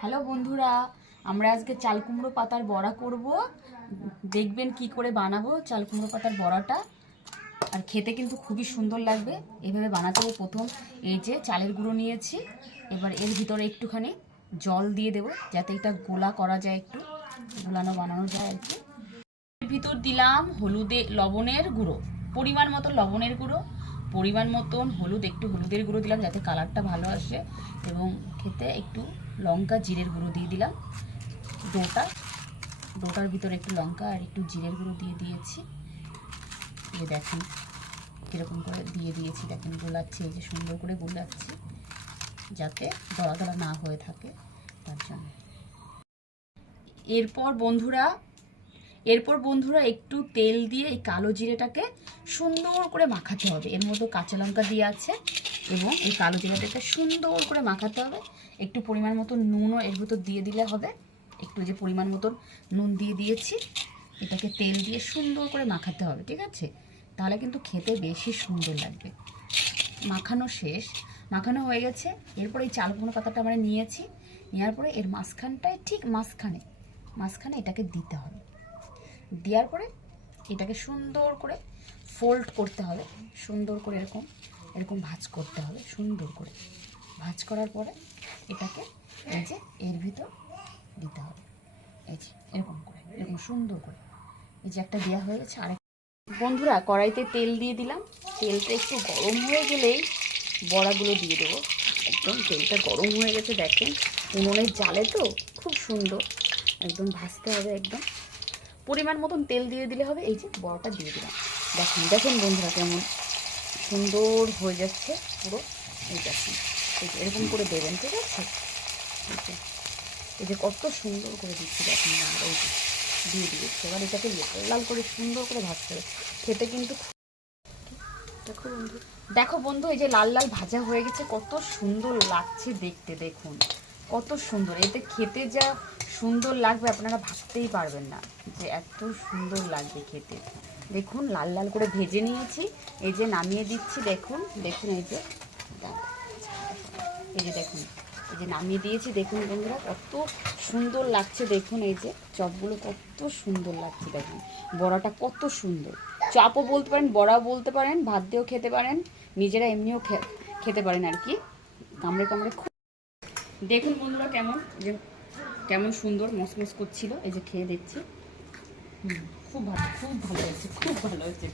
Hello বন্ধুরা, আমরা আজকে চাল কুমড়ো পাতার বড়া করব। দেখবেন কি করে বানাবো চাল কুমড়ো পাতার বড়াটা। আর খেতে কিন্তু খুবই সুন্দর লাগবে। এভাবে বানাতে হবে। প্রথম এই যে চালের গুঁড়ো নিয়েছি, এবার এর ভিতরে একটুখানি জল দিয়ে দেবো যাতে এটা গোলা করা যায়, একটু বানানো যায় আর কি। এর ভিতর দিলাম লবণের গুঁড়ো, পরিমাণ মতো লবণের গুঁড়ো, পরিমাণ মতন হলুদ, একটু হলুদের গুঁড়ো দিলাম যাতে কালারটা ভালো আসে, এবং খেতে একটু লঙ্কা জিরের গুঁড়ো দিয়ে দিলাম। ডোটার ভিতরে একটু লঙ্কা আর একটু জিরের গুঁড়ো দিয়ে দিয়েছি। এই দেখেন কীরকম করে দিয়ে দিয়েছি, দেখেন গোলাচ্ছি, এই যে সুন্দর করে গোলাচ্ছি যাতে দলা দলা না হয়ে থাকে তার জন্য। এরপর বন্ধুরা একটু তেল দিয়ে এই কালো জিরেটাকে সুন্দর করে মাখাতে হবে। এর মধ্যে কাঁচা লঙ্কা দিয়ে আছে এবং এই কালো জিরেটাকে সুন্দর করে মাখাতে হবে। একটু পরিমাণ মতো নুনও এর ভিতর দিয়ে দিলে হবে। একটু যে পরিমাণ মতন নুন দিয়ে দিয়েছি, এটাকে তেল দিয়ে সুন্দর করে মাখাতে হবে, ঠিক আছে? তাহলে কিন্তু খেতে বেশি সুন্দর লাগবে। মাখানো শেষ, মাখানো হয়ে গেছে। এরপর এই চাল কুমড়ো পাতাটা আমরা নিয়েছি, নেওয়ার পরে এর মাঝখানটায়, ঠিক মাঝখানে এটাকে দিতে হবে। দেওয়ার পরে এটাকে সুন্দর করে ফোল্ড করতে হবে, সুন্দর করে এরকম ভাঁজ করতে হবে। সুন্দর করে ভাঁজ করার পরে এটাকে এই যে এর ভিতর দিতে হবে, এই যে এরকম সুন্দর করে। এই যে একটা দেওয়া হয়ে গেছে। আরেক বন্ধুরা, কড়াইতে তেল দিয়ে দিলাম। তেলটা একটু গরম হয়ে গেলেই বড়াগুলো দিয়ে দেবো। একদম তেলটা গরম হয়ে গেছে, দেখেন উনুনের জালে তো খুব সুন্দর একদম ভাজতে হবে। একদম পরিমাণ মতন তেল দিয়ে দিলে হবে। এই যে বড়াটা দিয়ে দিলাম, দেখেন বন্ধুরা কেমন সুন্দর হয়ে যাচ্ছে পুরো। এই দেখেন, এই যে এরকম করে দেবেন, ঠিক আছে? এই যে কত সুন্দর করে দিচ্ছি, দেখেন আমরা এই যে দিয়ে দিয়েছি। এবার এটাকে লাল করে সুন্দর করে ভাজতে হবে। খেতে কিন্তু দেখো বন্ধু, এই যে লাল লাল ভাজা হয়ে গেছে, কত সুন্দর লাগছে দেখতে। দেখুন কত সুন্দর, এতে খেতে যা সুন্দর লাগবে আপনারা ভাবতেই পারবেন না যে এত সুন্দর লাগবে খেতে। দেখুন লাল লাল করে ভেজে নিয়েছি, এই যে নামিয়ে দিচ্ছি। দেখুন এই যে দেখুন, এই যে নামিয়ে দিয়েছি। দেখুন বন্ধুরা কত সুন্দর লাগছে। দেখুন এই যে চপগুলো কত সুন্দর লাগছে। দেখুন বড়াটা কত সুন্দর। চপও বলতে পারেন, বড়াও বলতে পারেন, ভাত দিয়েও খেতে পারেন, নিজেরা এমনিও খেতে পারেন আর কি। কামড়ে দেখুন বন্ধুরা কেমন সুন্দর মসমস করছিল। এই যে খেয়ে দেখছি, খুব ভালো হয়েছে, খুব ভালো হয়েছে।